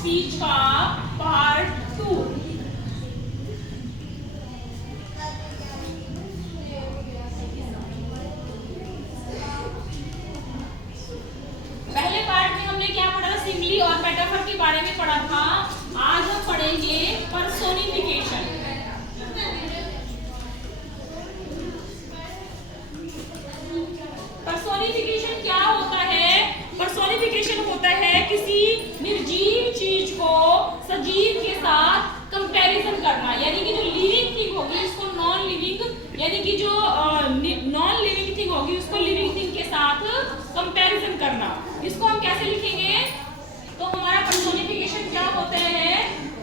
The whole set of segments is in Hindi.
स्पीच का पार्ट 2। पहले पार्ट में हमने क्या पढ़ा था? सिमिली और मेटाफर के बारे में पढ़ा था। आज हम पढ़ेंगे पर्सोनिफिकेशन। पर्सोनिफिकेशन क्या होता है? पर्सोनिफिकेशन होता है किसी निर्जीव चीज को सजीव के साथ कंपैरिजन करना, यानी कि जो लिविंग थिंग होगी उसको नॉन लिविंग, यानी कि जो नॉन लिविंग थिंग होगी उसको लिविंग थिंग के साथ कंपैरिजन करना। इसको हम कैसे लिखेंगे? तो हमारा पर्सोनिफिकेशन क्या होता है?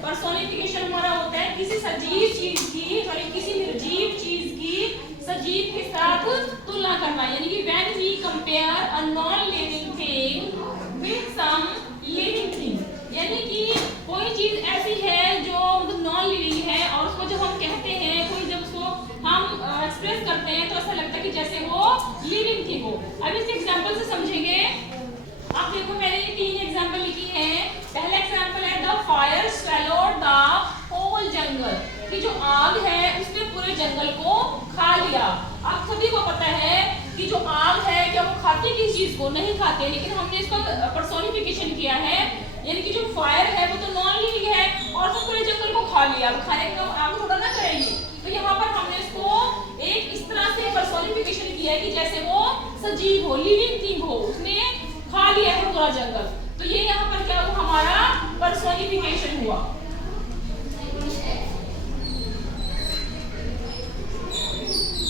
पर्सोनिफिकेशन हमारा होता है किसी सजीव चीज की, सॉरी किसी निर्जीव चीज की सजीव के साथ तुलना करना, यानी कि when we compare a non living thing with some living thing, यानी कि कोई चीज ऐसी है जो नॉन लिविंग है और उसको जब हम कहते हैं, कोई जब उसको हम एक्सप्रेस करते हैं तो ऐसा लगता है कि जैसे वो लिविंग थिंग हो। अब इस एग्जांपल से समझेंगे। आप देखो मैंने ये 3 एग्जांपल लिखी हैं। पहला एग्जांपल है द फायर स्वैलोड द होल जंगल, कि जो आग है उसने पूरे जंगल को खा लिया। आप सभी को पता है कि जो आग है क्या वो खाती किस चीज को? नहीं खाते, लेकिन हमने इसका पर्सोनिफिकेशन किया है, यानी कि जो फायर है वो तो नॉन लिविंग है और वो पूरे जंगल को खा लिया। खाने का आग थोड़ा ना करेगी। तो यहाँ पर हमने इसको एक इस तरह से पर्सोनिफिकेशन किया है कि जैसे वो सजीव हो, लिविंग थिंग हो, उसने खा लिया है पूरा जंगल। तो ये यहाँ पर क्या हुआ? हमारा पर्सोनिफिकेशन हुआ।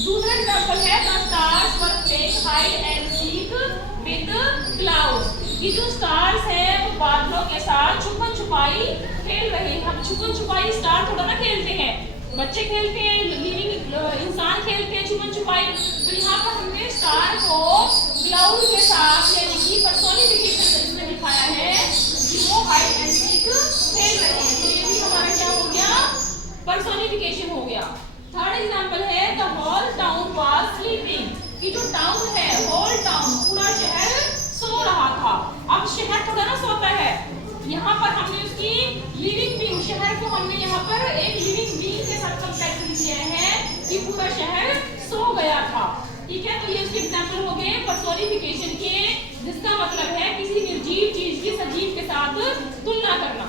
दूसरा एग्जांपल है the stars were playing hide and seek with clouds, कि जो स्टार्स हैं वो बादलों के साथ छुपन छुपाई खेल रहे हैं। हम छुपन छुपाई स्टार थोड़ा ना खेलते हैं, बच्चे खेलते हैं, लिविंग इंसान खेलते हैं छुपन छुपाई। तो यहाँ पर हमने स्टार को क्लाउड के साथ, यानी कि पर्सोनिफिकेशन इसमें दिखाया है कि वो हाइड एंड सीक खेल रहे हैं। तो ये भी हमारा क्या हो गया? पर्सोनिफिकेशन हो गया। थर्ड एग्जांपल है the whole town was sleeping, कि जो टाउन है, होल टाउन, पूरा शहर सो रहा था। अब शहर थोड़ा ना सोता है, यहाँ पर हमने उसकी लिविंग बीइंग, शहर को हमने यहाँ पर एक लिविंग बीइंग के साथ कंपैरिजन किया है कि पूरा शहर सो गया था। ठीक है, तो ये उसके एग्जांपल हो गए पर्सोनिफिकेशन के, जिसका मतलब है किसी निर्जीव चीज की सजीव के साथ तुलना करना।